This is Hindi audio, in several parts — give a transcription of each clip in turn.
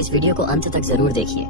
इस वीडियो को अंत तक जरूर देखिए।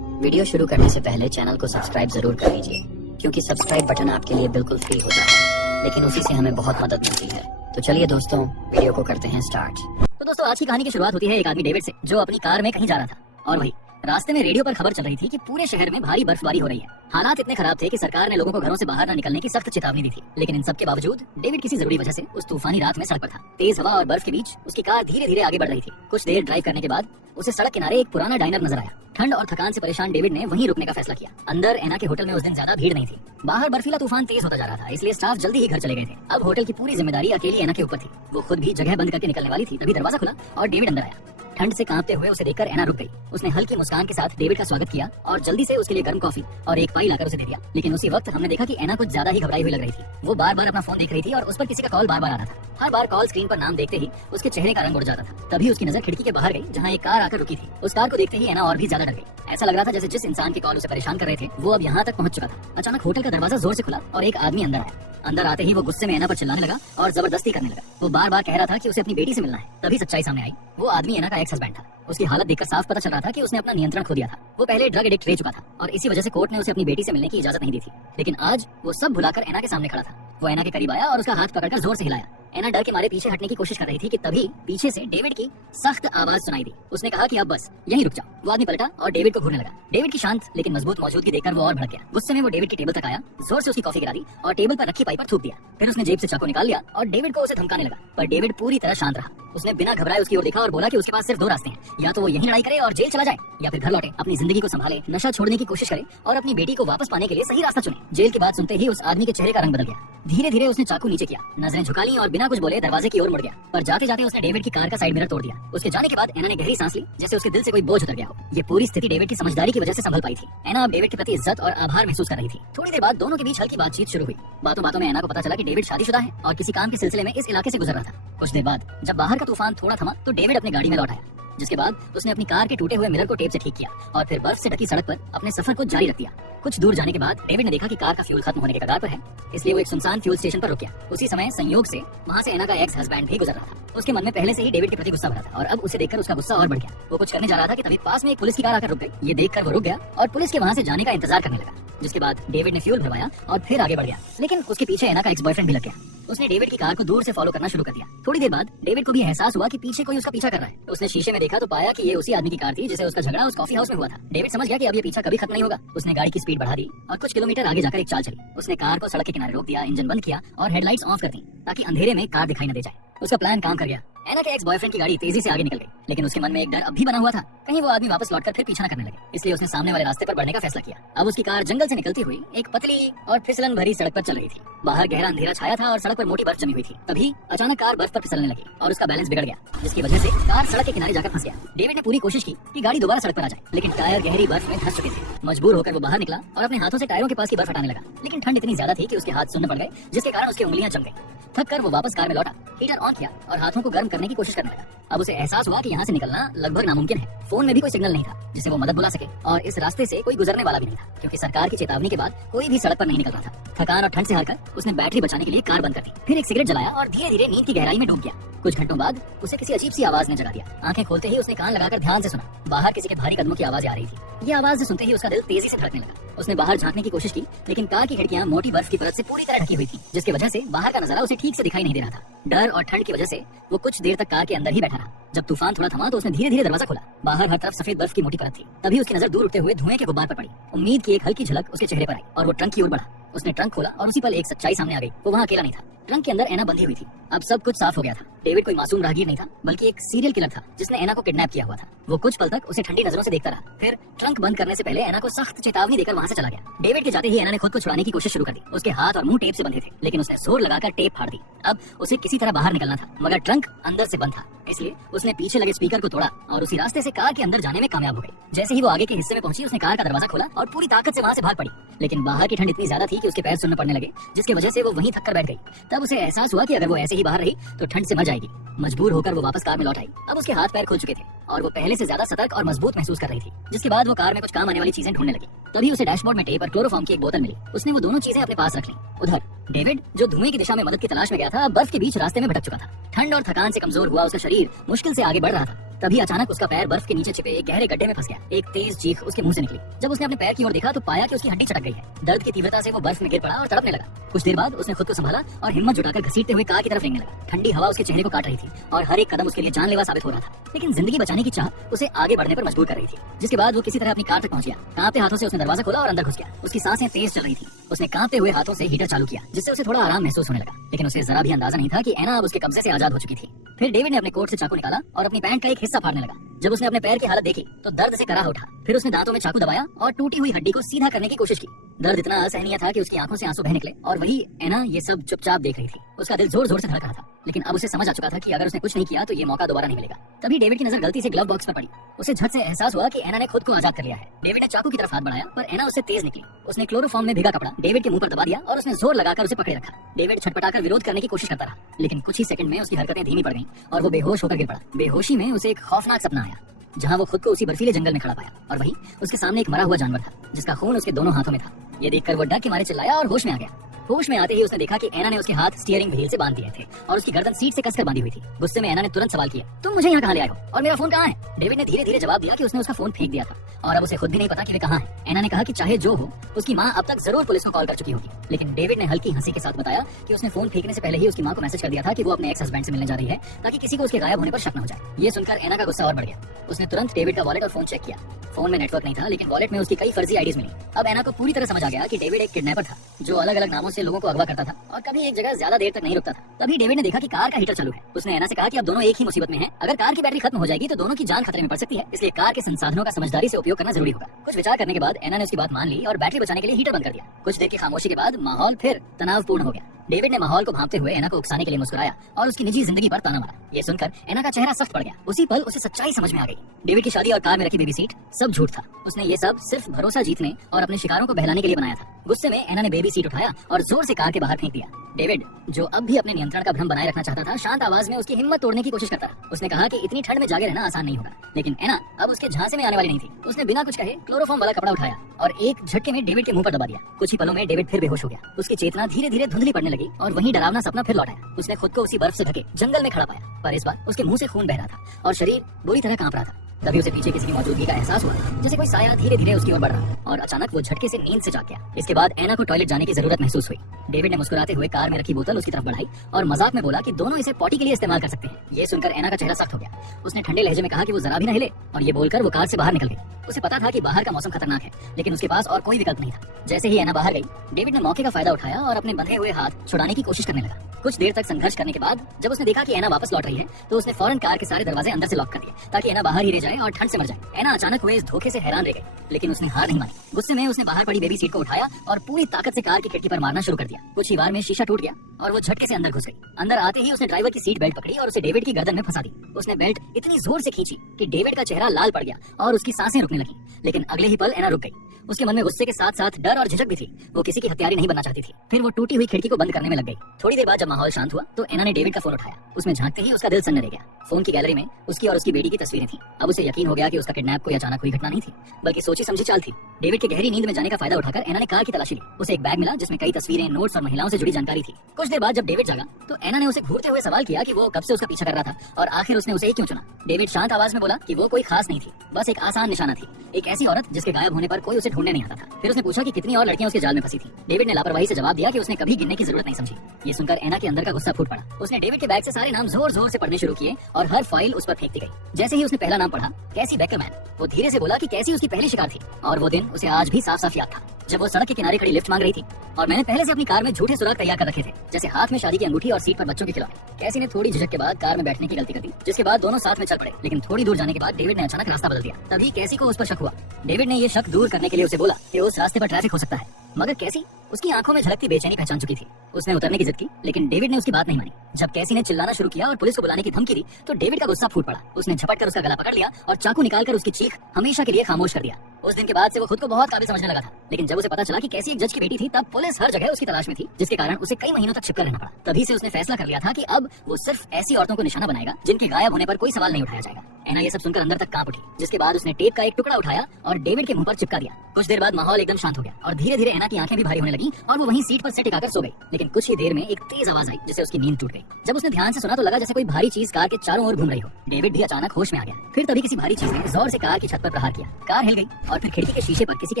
वीडियो शुरू करने से पहले चैनल को सब्सक्राइब जरूर कर लीजिए, क्योंकि सब्सक्राइब बटन आपके लिए बिल्कुल फ्री होता है, लेकिन उसी से हमें बहुत मदद मिलती है। तो चलिए दोस्तों, वीडियो को करते हैं स्टार्ट। तो दोस्तों, आज की कहानी की शुरुआत होती है एक आदमी डेविड से, जो अपनी कार में कहीं जा रहा था और वही रास्ते में रेडियो पर खबर चल रही थी कि पूरे शहर में भारी बर्फबारी हो रही है। हालात इतने खराब थे कि सरकार ने लोगों को घरों से बाहर न निकलने की सख्त चेतावनी दी थी, लेकिन इन सब के बावजूद डेविड किसी जरूरी वजह से उस तूफानी रात में सड़क पर था। तेज हवा और बर्फ के बीच उसकी कार धीरे धीरे आगे बढ़ रही थी। कुछ देर ड्राइव करने के बाद उसे सड़क किनारे एक पुराना डाइनर नजर आया। ठंड और थकान से परेशान डेविड ने वहीं रुकने का फैसला किया। अंदर एना के होटल में उस दिन ज्यादा भीड़ नहीं थी। बाहर बर्फीला तूफान तेज होता जा रहा था, इसलिए स्टाफ जल्दी ही घर चले गए थे। अब होटल की पूरी जिम्मेदारी अकेली एना के ऊपर थी। वो खुद भी जगह बंद करके निकलने वाली थी, तभी दरवाजा खुला और डेविड अंदर आया। ठंड से कांपते हुए उसे देखकर एना रुक गई। उसने हल्की मुस्कान के साथ डेविड का स्वागत किया और जल्दी से उसके लिए गर्म कॉफी और एक पाई लाकर उसे दे दिया। लेकिन उसी वक्त हमने देखा कि एना कुछ ज्यादा ही घबराई हुई लग रही थी। वो बार बार अपना फोन देख रही थी और उस पर किसी का कॉल बार बार आ रहा था। हर बार कॉल स्क्रीन पर नाम देखते ही उसके चेहरे का रंग उड़ जाता था। तभी उसकी नजर खिड़की के बाहर गई, जहाँ एक कार आकर रुकी थी। उस कार को देखते ही एना और भी ज्यादा डर गई। ऐसा लग रहा था जैसे जिस इंसान के कॉल उसे परेशान कर रहे थे वो अब यहाँ तक पहुंच चुका था। अचानक होटल का दरवाजा जोर से खुला और एक आदमी अंदर आया। अंदर आते ही वो गुस्से में एना पर चिल्लाने लगा और जबरदस्ती करने लगा। वो बार बार कह रहा था कि उसे अपनी बेटी से मिलना है। तभी सच्चाई सामने आई। वो आदमी एना का एक्स हस्बैंड था। उसकी हालत देखकर साफ पता चल रहा था कि उसने अपना नियंत्रण खो दिया था। वो पहले ड्रग एडिक्ट रह चुका था और इसी वजह से कोर्ट ने उसे अपनी बेटी से मिलने की इजाजत नहीं दी थी। लेकिन आज वो सब भुलाकर एना के सामने खड़ा था। वो एना के करीब आया और उसका हाथ पकड़कर जोर से हिलाया। एना डर के मारे पीछे हटने की कोशिश कर रही थी कि तभी पीछे से डेविड की सख्त आवाज सुनाई दी। उसने कहा कि अब बस यहीं रुक जाओ। वो आदमी पलटा और डेविड को घूरने लगा। डेविड की शांत लेकिन मजबूत मौजूदगी देखकर वो और भड़क गया। गुस्से में वो डेविड की टेबल तक आया, जोर से उसकी कॉफी गिरा दी और टेबल पर रखी पाई पर थूक दिया। फिर उसने जेब से चाकू निकाल लिया और डेविड को उसे धमकाने लगा। पर डेविड पूरी तरह शांत रहा। उसने बिना घबराए उसकी ओर देखा और बोला कि उसके पास सिर्फ दो रास्ते हैं, या तो वो यहीं लड़ाई करे और जेल चला जाए, या फिर घर लौटे, अपनी जिंदगी को संभाले, नशा छोड़ने की कोशिश करे और अपनी बेटी को वापस पाने के लिए सही रास्ता चुने। जेल की बात सुनते ही उस आदमी के चेहरे का रंग बदल गया। धीरे धीरे उसने चाकू नीचे किया, नजरें झुका ली और बिना कुछ बोले दरवाजे की ओर मुड़ गया। पर जाते जाते उसने डेविड की कार का साइड मिरर तोड़ दिया। उसके जाने के बाद एना ने गहरी सांस ली, जैसे उसके दिल से कोई बोझ उतर गया हो। ये पूरी स्थिति डेविड की समझदारी की वजह से संभल पाई थी। एना अब डेविड के प्रति इज्जत और आभार महसूस कर रही थी। थोड़ी देर बाद दोनों के बीच हल्की बातचीत शुरू हुई। बातों बातों में एना को पता चला कि डेविड शादीशुदा है और किसी काम के सिलसिले में इस इलाके से गुजर रहा था। कुछ देर बाद जब बाहर का तूफान थोड़ा थमा तो डेविड अपनी गाड़ी में लौट आया, जिसके बाद उसने अपनी कार के टूटे हुए मिरर को टेप से ठीक किया और फिर बर्फ से ढकी सड़क पर अपने सफर को जारी रख दिया। कुछ दूर जाने के बाद डेविड ने देखा कि कार का फ्यूल खत्म होने के कगार पर है, इसलिए वो एक सुनसान फ्यूल स्टेशन पर रुक गया। उसी समय संयोग से वहाँ से एना का एक्स हस्बैंड भी गुजर रहा था। उसके मन में पहले से ही डेविड के प्रति गुस्सा भरा था और अब उसे देखकर उसका गुस्सा और बढ़ गया। वो कुछ करने जा रहा था कि तभी पास में एक पुलिस की कार आकर रुक गई। ये देखकर वो रुक गया और पुलिस के वहाँ से जाने का इंतजार करने लगा। जिसके बाद डेविड ने फ्यूल भरवाया और फिर आगे बढ़ गया। लेकिन उसके पीछे एना का एक्स बॉयफ्रेंड भी लग गया। उसने डेविड की कार को दूर से फॉलो करना शुरू कर दिया। थोड़ी देर बाद डेविड को भी एहसास हुआ कि पीछे कोई उसका पीछा कर रहा है। उसने शीशे में देखा तो पाया कि ये उसी आदमी की कार थी जिसे उसका झगड़ा उस कॉफी हाउस में हुआ था। डेविड समझ गया कि अब ये पीछा कभी खत्म नहीं होगा। उसने गाड़ी की स्पीड बढ़ा दी और कुछ किलोमीटर आगे जाकर एक चाल चली। उसने कार को सड़क के किनारे रोक दिया, इंजन बंद किया और हेडलाइट्स ऑफ कर दी ताकि अंधेरे में कार दिखाई न दे जाए। उसका प्लान काम कर गया। एना के एक्स बॉयफ्रेंड की गाड़ी तेजी से आगे निकल गई, लेकिन उसके मन में एक डर अब भी बना हुआ था, कहीं वो आदमी वापस लौटकर फिर पीछा न करने लगे। इसलिए उसने सामने वाले रास्ते पर बढ़ने का फैसला किया। अब उसकी कार जंगल से निकलती हुई एक पतली और फिसलन भरी सड़क पर चल रही थी। बाहर गहरा अंधेरा छाया था और सड़क पर मोटी बर्फ जमी हुई थी। तभी अचानक कार बर्फ पर फिसलने लगी और उसका बैलेंस बिगड़ गया, जिसकी वजह से कार सड़क के किनारे जाकर फंस गया। डेविड ने पूरी कोशिश की कि गाड़ी दोबारा सड़क पर आ जाए, लेकिन टायर गहरी बर्फ में धंस चुके थे। मजबूर होकर वो बाहर निकला और अपने हाथों से टायरों के पास की बर्फ हटाने लगा, लेकिन ठंड इतनी ज्यादा थी कि उसके हाथ सुन्न पड़ गए, जिसके कारण उसकी उंगलियां जम गई। थक कर वो वापस कार में लौटा, हीटर ऑन किया और हाथों को गर्म करने की कोशिश करने लगा। अब उसे एहसास हुआ कि यहाँ से निकलना लगभग नामुमकिन है। फोन में भी कोई सिग्नल नहीं था जिससे वो मदद बुला सके और इस रास्ते से कोई गुजरने वाला भी नहीं था, क्योंकि सरकार की चेतावनी के बाद कोई भी सड़क पर नहीं निकल रहा था। थकान और ठंड से हारकर उसने बैटरी बचाने के लिए कार बंद कर दी, फिर एक सिगरेट जलाया और धीरे धीरे नींद की गहराई में डूब गया। कुछ घंटों बाद उसे किसी अजीब सी आवाज ने जगा दिया। आंखें खोलते ही उसने कान लगाकर ध्यान से सुना। बाहर किसी के भारी कदमों की आवाज आ रही थी। ये आवाज सुनते ही उसका दिल तेजी से धड़कने लगा। उसने बाहर झांकने की कोशिश की, लेकिन कार की खिड़कियां मोटी बर्फ की परत से पूरी तरह ढकी हुई थी, जिसकी वजह से बाहर का नजारा उसे ठीक से दिखाई नहीं दे रहा था। डर और ठंड की वजह से वो कुछ देर तक कार के अंदर ही बैठा रहा। जब तूफान थोड़ा थमा तो उसने धीरे धीरे दरवाजा खोला। बाहर हर तरफ सफेद बर्फ की मोटी परत थी। तभी उसकी नजर दूर उठते हुए धुएं के गुब्बार पर पड़ी। उम्मीद की एक हल्की झलक उसके चेहरे पर आई और वो ट्रंक की ओर बढ़ा। उसने ट्रंक खोला और उसी पल एक सच्चाई सामने आ गई। वो वहाँ अकेला नहीं था। ट्रंक के अंदर एना बंधी हुई थी। अब सब कुछ साफ हो गया था। डेविड कोई मासूम राहगीर नहीं था, बल्कि एक सीरियल किलर था जिसने एना को किडनैप किया हुआ था। वो कुछ पल तक उसे ठंडी नजरों से देखता रहा, फिर ट्रंक बंद करने से पहले एना को सख्त चेतावनी देकर वहाँ से चला गया। डेविड के जाते ही एना ने खुद को छुड़ाने की कोशिश शुरू कर दी। उसके हाथ और मुंह टेप से बंधे थे, लेकिन उसने जोर लगाकर टेप फाड़ दी। अब उसे किसी तरह बाहर निकलना था, मगर ट्रंक अंदर से बंद था, इसलिए उसने पीछे लगे स्पीकर को तोड़ा और उसी रास्ते से कार के अंदर जाने में कामयाब हो गई। जैसे ही वो आगे के हिस्से में पहुंची, उसने कार का दरवाजा खोला और पूरी ताकत से वहाँ से भाग पड़ी। लेकिन बाहर की ठंड इतनी ज्यादा थी कि उसके पैर सुन्न पड़ने लगे, जिसकी वजह से वो वहीं थक कर बैठ गई। तब उसे एहसास हुआ कि अगर वो ऐसे ही बाहर रही तो ठंड से मर जाएगी। मजबूर होकर वो वापस कार में लौट आई। अब उसके हाथ पैर खुल चुके थे और वो पहले से ज्यादा सतर्क और मजबूत महसूस कर रही थी। जिसके बाद वो कार में कुछ काम आने वाली चीजें ढूंढने लगी। तभी उसे डैशबोर्ड में टेप और क्लोरोफॉर्म की एक बोतल मिली। उसने वो दोनों चीजें अपने पास रख ली। उधर डेविड, जो धुएं की दिशा में मदद की तलाश में गया था, बर्फ के बीच रास्ते में भटक चुका था। ठंड और थकान से कमजोर हुआ उसका शरीर मुश्किल से आगे बढ़ रहा था। तभी अचानक उसका पैर बर्फ के नीचे छिपे एक गहरे गड्ढे में फंस गया। एक तेज चीख उसके मुंह से निकली। जब उसने अपने पैर की ओर देखा तो पाया कि उसकी हड्डी चटक गई है। दर्द की तीव्रता से वो बर्फ में गिर पड़ा और तड़पने लगा। कुछ देर बाद उसने खुद को संभाला और हिम्मत जुटाकर घसीटते हुए कार की तरफ रेंगने लगा। ठंडी हवा उसके चेहरे को काट रही थी और हर एक कदम उसके लिए जानलेवा साबित हो रहा था, लेकिन जिंदगी बचाने की चाह उसे आगे बढ़ने पर मजबूर कर रही थी। जिसके बाद वो किसी तरह अपनी कार तक पहुंच गया। कांपते हाथों से उसने दरवाजा खोला और अंदर घुस गया। उसकी सांसें तेज चल रही थी। उसने कांपते हुए हाथों से हीटर चालू किया, जिससे उसे थोड़ा आराम महसूस होने लगा, लेकिन उसे जरा भी अंदाजा नहीं था कि एना अब उसके कब्जे से आजाद हो चुकी थी। फिर डेविड ने अपने कोट से चाकू निकाला और अपनी पैंट का एक हिस्सा फाड़ने लगा। जब उसने अपने पैर की हालत देखी तो दर्द से कराह उठा। फिर उसने दांतों में चाकू दबाया और टूटी हुई हड्डी को सीधा करने की कोशिश की। दर्द इतना असहनीय था कि उसकी आंखों से आंसू बह निकले और वही एना ये सब चुपचाप देख रही थी। उसका दिल जोर जोर से धड़क रहा था, लेकिन अब उसे समझ आ चुका था कि अगर उसने कुछ नहीं किया तो ये मौका दोबारा नहीं मिलेगा। तभी डेविड की नजर गलती से ग्लव बॉक्स पर पड़ी। उसे झट से एहसास हुआ कि एना ने खुद को आजाद कर लिया है। डेविड ने चाकू की तरफ हाथ बढ़ाया, पर एना उससे तेज निकली। उसने क्लोरोफॉर्म में भीगा कपड़ा डेविड के मुंह पर दबा दिया और उसने जोर लगाकर उसे पकड़े रखा। डेविड छटपटाकर विरोध करने की कोशिश करता रहा, लेकिन कुछ ही सेकंड में उसकी हरकतें धीमी पड़ गईं और वो बेहोश होकर गिर पड़ा। बेहोशी में उसे एक खौफनाक सपना आया, जहां वो खुद को उसी बर्फीले जंगल में खड़ा पाया और वहीं उसके सामने एक मरा हुआ जानवर था, जिसका खून उसके दोनों हाथों में था। ये देखकर वो डर के मारे चिल्लाया और होश में आ गया। होश में आते ही उसने देखा कि एना ने उसके हाथ स्टीयरिंग व्हील से बांध दिए थे और उसकी गर्दन सीट से कसकर बांधी हुई थी। गुस्से में एना ने तुरंत सवाल किया, तुम मुझे यहाँ कहाँ ले आए हो और मेरा फोन कहाँ है? डेविड ने धीरे धीरे जवाब दिया कि उसने उसका फोन फेंक दिया था और अब उसे खुद भी नहीं पता कि वे कहाँ है। एना ने कहा कि चाहे जो हो, उसकी माँ अब तक जरूर पुलिस को कॉल कर चुकी होगी। लेकिन डेविड ने हल्की हंसी के साथ बताया कि उसने फोन फेंकने से पहले ही उसकी माँ को मैसेज कर दिया था कि वो अपने एक्स हस्बैंड से मिलने जा रही है, ताकि किसी को उसके गायब होने पर शक न हो जाए। ये सुनकर एना का गुस्सा और बढ़ गया। उसने तुरंत डेविड का वॉलेट और फोन चेक किया। फोन में नेटवर्क नहीं था, लेकिन वॉलेट में उसकी कई फर्जी आईडीज मिली। अब एना को पूरी तरह समझ आ गया कि डेविड एक किडनैपर था, जो अलग अलग नामों से लोगों को अगवा करता था और कभी एक जगह ज्यादा देर तक नहीं रुकता था। तभी डेविड ने देखा कि कार का हीटर चालू है। उसने एना से कहा कि अब दोनों एक ही मुसीबत में हैं। अगर कार की बैटरी खत्म हो जाएगी तो दोनों की जान खतरे में पड़ सकती है, इसलिए कार के संसाधनों का समझदारी से उपयोग करना जरूरी होगा। कुछ विचार करने के बाद एना ने उसकी बात मान ली और बैटरी बचाने के लिए हीटर बंद कर दिया। कुछ देर की खामोशी के बाद माहौल फिर तनावपूर्ण हो गया। डेविड ने माहौल को भांपते हुए एना को उकसाने के लिए मुस्कुराया और उसकी निजी जिंदगी पर ताना मारा। ये सुनकर एना का चेहरा सख्त पड़ गया। उसी पल उसे सच्चाई समझ में आ गई। डेविड की शादी और कार में रखी बेबी सीट सब झूठ था। उसने ये सब सिर्फ भरोसा जीतने और अपने शिकारों को बहलाने के लिए बनाया था। गुस्से में एना ने बेबी सीट उठाया और जोर से कार के बाहर फेंक दिया। डेविड, जो अब भी अपने नियंत्रण का भ्रम बनाए रखना चाहता था, शांत आवाज में उसकी हिम्मत तोड़ने की कोशिश करता रहा। उसने कहा कि इतनी ठंड में जागे रहना आसान नहीं होगा, लेकिन एना अब उसके झांसे में आने वाली नहीं थी। उसने बिना कुछ कहे क्लोरोफॉर्म वाला कपड़ा उठाया और एक झटके में डेविड के मुंह पर दबा दिया। कुछ ही पलों में डेविड फिर बेहोश हो गया। उसकी चेतना धीरे धीरे धुंधली पड़ने लगी और वही डरावना सपना फिर लौट आया। उसने खुद को उसी बर्फ से ढके जंगल में खड़ा पाया, पर इस बार उसके मुंह से खून बह रहा था और शरीर बुरी तरह कांप रहा था। तभी उसे पीछे किसी की मौजूदगी का एहसास हुआ, जैसे कोई साया धीरे धीरे उसकी ओर बढ़ रहा और अचानक वो झटके से नींद से जाग गया। इसके बाद एना को टॉयलेट जाने की जरूरत महसूस हुई। डेविड ने मुस्कुराते हुए कार में रखी बोतल उसकी तरफ बढ़ाई और मजाक में बोला कि दोनों इसे पॉटी के लिए इस्तेमाल कर सकते हैं। ये सुनकर एना का चेहरा सख्त हो गया। उसने ठंडे लहजे में कहा कि वो जरा भी न हिले और ये बोलकर वो कार से बाहर निकल गई। उसे पता था कि बाहर का मौसम खतरनाक है, लेकिन उसके पास और कोई विकल्प नहीं था। जैसे ही एना बाहर गई, डेविड ने मौके का फायदा उठाया और अपने बंधे हुए हाथ छुड़ाने की कोशिश करने लगा। कुछ देर तक संघर्ष करने के बाद जब उसने देखा कि एना वापस लौट रही है, तो उसने फौरन कार के सारे दरवाजे अंदर से लॉक कर दिए, ताकि एना बाहर ही रह जाए और ठंड से मर जाए। एना अचानक हुए इस धोखे से हैरान रह गई, लेकिन उसने हार नहीं मानी। गुस्से में उसने बाहर पड़ी बेबी सीट को उठाया और पूरी ताकत से कार की खिड़की पर मारना शुरू कर दिया। कुछ ही बार में शीशा टूट गया और वो झटके से अंदर घुस गई। अंदर आते ही उसने ड्राइवर की सीट बेल्ट पकड़ी और उसे डेविड की गर्दन में फंसा दी। उसने बेल्ट इतनी जोर से खींची कि डेविड का चेहरा लाल पड़ गया और उसकी सांसें रुकने लगी, लेकिन अगले ही पल एना रुक गई। उसके मन में गुस्से के साथ साथ डर और झिझक भी थी। वो किसी की हत्यारी नहीं बनना चाहती थी। फिर वो टूटी हुई खिड़की को बंद करने में लग गई। थोड़ी देर बाद जब माहौल शांत हुआ तो एना ने डेविड का फोन उठाया। उसमें झांकते ही उसका दिल सन्ने रह गया। फोन की गैलरी में उसकी और उसकी बेटी की तस्वीरें थी। अब उसे यकीन हो गया कि उसका किडनैप कोई अचानक हुई घटना नहीं थी, बल्कि सोची समझी चाल थी। डेविड के गहरी नींद में जाने का फायदा उठाकर एना ने कार की तलाशी ली। उसे एक बैग मिला जिसमें कई तस्वीरें, नोट्स और महिलाओं से जुड़ी जानकारी थी। कुछ देर बाद जब डेविड जागा तो एना ने उसे घूरते हुए सवाल किया कि वो कब से उसका पीछा कर रहा था और आखिर उसने उसे क्यों चुना। डेविड शांत आवाज में बोला कि वो कोई खास नहीं थी, बस एक आसान निशाना थी, एक ऐसी औरत जिसके गायब होने पर कोई उसे ढूंढने नहीं आता था। फिर उसने पूछा कि कितनी और लड़कियां उसके जाल में फंसी थी। डेविड ने लापरवाही से जवाब दिया कि उसने कभी गिनने की जरूरत नहीं समझी। ये सुनकर एना के अंदर का गुस्सा फूट पड़ा। उसने डेविड के बैग से सारे नाम जोर जोर से पढ़ने शुरू किए और हर फाइल उस पर फेंकती गई। जैसे ही उसने पहला नाम पढ़ा, कैसी बेकरमैन, वो धीरे से बोला कि कैसी उसकी पहली शिकार थी और वो दिन उसे आज भी साफ साफ याद था, जब वो सड़क के किनारे खड़ी लिफ्ट मांग रही थी और मैंने पहले से अपनी कार में झूठे सुराग तैयार कर रखे थे, जैसे हाथ में शादी की अंगूठी और सीट पर बच्चों के खिलौने। कैसी ने थोड़ी झिझक के बाद कार में बैठने की गलती कर दी, जिसके बाद दोनों साथ में चल पड़े। लेकिन थोड़ी दूर जाने के बाद डेविड ने अचानक रास्ता बदल दिया। तभी कैसी को उस पर शक हुआ। डेविड ने ये शक दूर करने के लिए उसे बोला कि उस रास्ते पर ट्रैफिक हो सकता है, मगर कैसी उसकी आंखों में झलकती बेचैनी पहचान चुकी थी। उसने उतरने की जिद की, लेकिन डेविड ने उसकी बात नहीं मानी। जब कैसी ने चिल्लाना शुरू किया और पुलिस को बुलाने की धमकी दी तो डेविड का गुस्सा फूट पड़ा। उसने झपट कर उसका गला पकड़ लिया और चाकू निकालकर उसकी चीख हमेशा के लिए खामोश कर दिया। उस दिन के बाद से वो खुद को बहुत काबिल समझने लगा था। लेकिन जब उसे पता चला कि कैसी एक जज की बेटी थी, तब पुलिस हर जगह उसकी तलाश में थी, जिसके कारण उसे कई महीनों तक छिपकर रहना पड़ा। तभी से उसने फैसला कर लिया था कि अब वो सिर्फ ऐसी औरतों को निशाना बनाएगा जिनके गायब होने पर कोई सवाल नहीं उठाया जाएगा। एना ये सब सुनकर अंदर तक कांप उठी, जिसके बाद उसने टेप का एक टुकड़ा उठाया और डेविड के मुंह पर चिपका दिया। कुछ देर बाद माहौल एकदम शांत हो गया और धीरे धीरे एना की आंखें भी भारी होने लगी और वो वहीं सीट पर से टिकाकर सो गई। लेकिन कुछ ही देर में एक तेज आवाज आई, जिससे उसकी नींद टूट गई। जब उसने ध्यान से सुना तो लगा जैसे कोई भारी चीज कार के चारों ओर घूम रही हो। डेविड भी अचानक होश में आ गया। फिर तभी किसी भारी चीज ने जोर से कार की छत पर प्रहार किया। कार हिल गई और फिर खिड़की के शीशे पर किसी के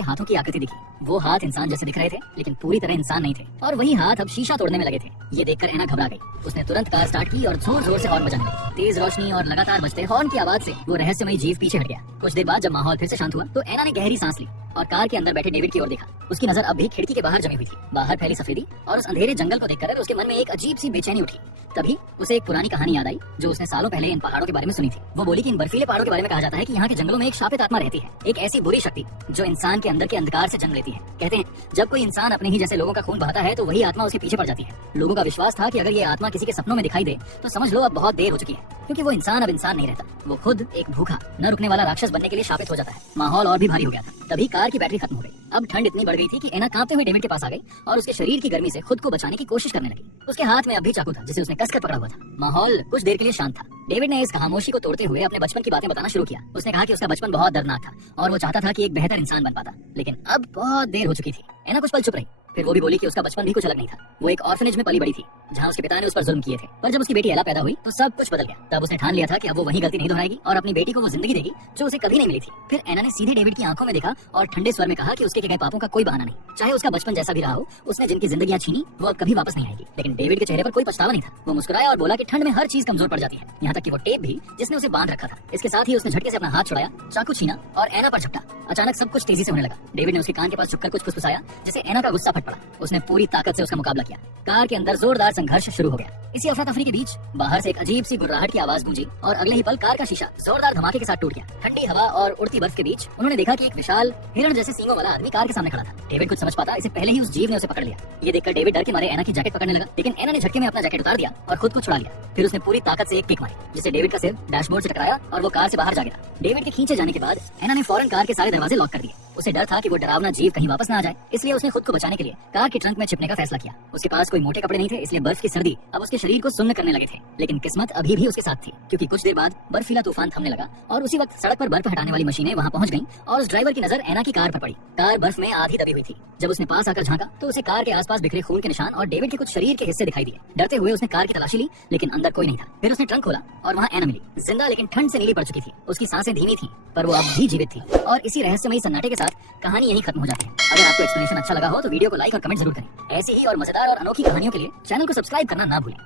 हाथों की आकृति दिखी। वो हाथ इंसान जैसे दिख रहे थे, लेकिन पूरी तरह इंसान नहीं थे, और वही हाथ अब शीशा तोड़ने में लगे थे। ये देखकर एना घबरा गई। उसने तुरंत कार स्टार्ट की और जोर जोर से हॉर्न बजाने लगी। तेज रोशनी और लगातार बजते हॉर्न की आवाज से वो रहस्यमयी जीव पीछे हट गया। कुछ देर बाद जब माहौल फिर से शांत हुआ तो एना ने गहरी सांस ली और कार के अंदर बैठे डेविड की ओर देखा। उसकी नजर अब भी खिड़की के बाहर जमी हुई थी। बाहर फैली सफेदी और उस अंधेरे जंगल को देखकर उसके मन में एक अजीब सी बेचैनी उठी। तभी उसे एक पुरानी कहानी याद आई जो उसने सालों पहले इन पहाड़ों के बारे में सुनी थी। वो बोली कि इन बर्फीले पहाड़ों के बारे में कहा जाता है कि यहाँ के जंगलों में एक शापित आत्मा रहती है, एक ऐसी बुरी शक्ति जो इंसान के अंदर के अंधकार से जन्म लेती है। कहते हैं जब कोई इंसान अपने ही जैसे लोगों का खून बहाता है तो वही आत्मा उसके पीछे पड़ जाती है। लोगों का विश्वास था कि अगर ये आत्मा किसी के सपनों में दिखाई दे तो समझ लो अब बहुत देर हो चुकी है, क्योंकि वो इंसान अब इंसान नहीं रहता। वो खुद एक भूखा न रुकने वाला राक्षस बनने के लिए शापित हो जाता है। माहौल और भी भारी हो गया था। तभी कार की बैटरी खत्म हो गई। अब ठंड इतनी बढ़ गई थी कि एना कांपते हुए डेविड के पास आ गई और उसके शरीर की गर्मी से खुद को बचाने की कोशिश करने लगी। उसके हाथ में अब भी चाकू था जिसे उसने कसकर पकड़ा हुआ था। माहौल कुछ देर के लिए शांत था। डेविड ने इस खामोशी को तोड़ते हुए अपने बचपन की बातें बताना शुरू किया। उसने कहा कि उसका बचपन बहुत दर्दनाक था और वो चाहता था कि एक बेहतर इंसान बन पाता, लेकिन अब बहुत देर हो चुकी थी। एना कुछ पल चुप रही। फिर वो भी बोली कि उसका बचपन भी कुछ अलग नहीं था। वो एक ऑर्फनेज में पली बड़ी थी जहाँ उसके पिता ने उस पर जुल्म किए थे, पर जब उसकी बेटी एला पैदा हुई तो सब कुछ बदल गया। तब उसने ठान लिया था कि अब वो वही गलती नहीं दोहराएगी और अपनी बेटी को वो जिंदगी देगी जो उसे कभी नहीं मिली थी। फिर एना ने सीधे डेविड की आंखों में देखा और ठंडे स्वर में कहा कि उसके किए गए पापों का कोई बहाना नहीं। चाहे उसका बचपन जैसा भी रहा हो, उसने जिनकी जिंदगियां छीनी वो अब कभी वापस नहीं आएगी। लेकिन डेविड के चेहरे पर कोई पछतावा नहीं था। वो मुस्कुराया और बोला कि ठंड में हर चीज कमजोर पड़ जाती है, यहाँ तक कि वो टेप भी जिसने उसे बांध रखा था। इसके साथ ही उसने झटके से अपना हाथ छुड़ाया, चाकू छीना और एना पर झपटा। अचानक सब कुछ तेजी से होने लगा। डेविड ने उसके कान के पास छुपकर कुछ फुसफुसाया, जिससे एना का गुस्सा फट पड़ा। उसने पूरी ताकत से उसका मुकाबला किया। कार के अंदर जोरदार संघर्ष शुरू हो गया। इसी अफरा तफरी के बीच बाहर से एक अजीब सी गुर्राहट की आवाज गूंजी और अगले ही पल कार का शीशा जोरदार धमाके के साथ टूट गया। ठंडी हवा और उड़ती बर्फ के बीच उन्होंने देखा कि एक विशाल हिरण जैसे सींगों वाला आदमी कार के सामने खड़ा था। डेविड कुछ समझ पाता इससे पहले ही उस जीव ने उसे पकड़ लिया। ये देखकर डेविड डर के मारे एना की जैकेट पकड़ने लगा, लेकिन एना ने झटके में अपना जैकेट उतार दिया और खुद को छुड़ा लिया। फिर उसने पूरी ताकत से एक किक मारी, जिससे डेविड का सिर डैशबोर्ड से टकराया और वो कार से बाहर जा गिरा। डेविड के खींचे जाने के बाद एना ने फौरन कार के सारे दरवाजे लॉक कर दिए। उसे डर था कि वो डरावना जीव कहीं वापस न आ जाए, इसलिए उसने खुद को बचाने के लिए कार के ट्रंक में छिपने का फैसला किया। उसके पास कोई मोटे कपड़े नहीं थे, इसलिए बर्फ की सर्दी अब उसके शरीर को सुन्न करने लगे थे। लेकिन किस्मत अभी भी उसके साथ थी, क्योंकि कुछ देर बाद बर्फीला तूफान थमने लगा और उसी वक्त सड़क पर बर्फ हटाने वाली मशीनें वहां पहुंच गईं और उस ड्राइवर की नजर एना की कार पर पड़ी। कार बर्फ में आधी दबी हुई थी। जब उसने पास आकर झांका तो उसे कार के आसपास बिखरे खून के निशान और डेविड के कुछ शरीर के हिस्से दिखाई दिए। डरते हुए उसने कार की तलाशी ली, लेकिन अंदर कोई नहीं था। फिर उसने ट्रंक खोला और वहाँ एना मिली, जिंदा लेकिन ठंड से नीली पड़ चुकी थी। उसकी सांसें धीमी थी, पर वो अब भी जीवित थी। और इसी रहस्यमयी सन्नाटे के साथ कहानी यहीं खत्म हो जाती है। अगर आपको एक्सप्लेनेशन अच्छा लगा हो तो वीडियो को लाइक और कमेंट जरूर करें। ऐसी ही और मजेदार और अनोखी कहानियों के लिए चैनल को सब्सक्राइब करना ना भूलें।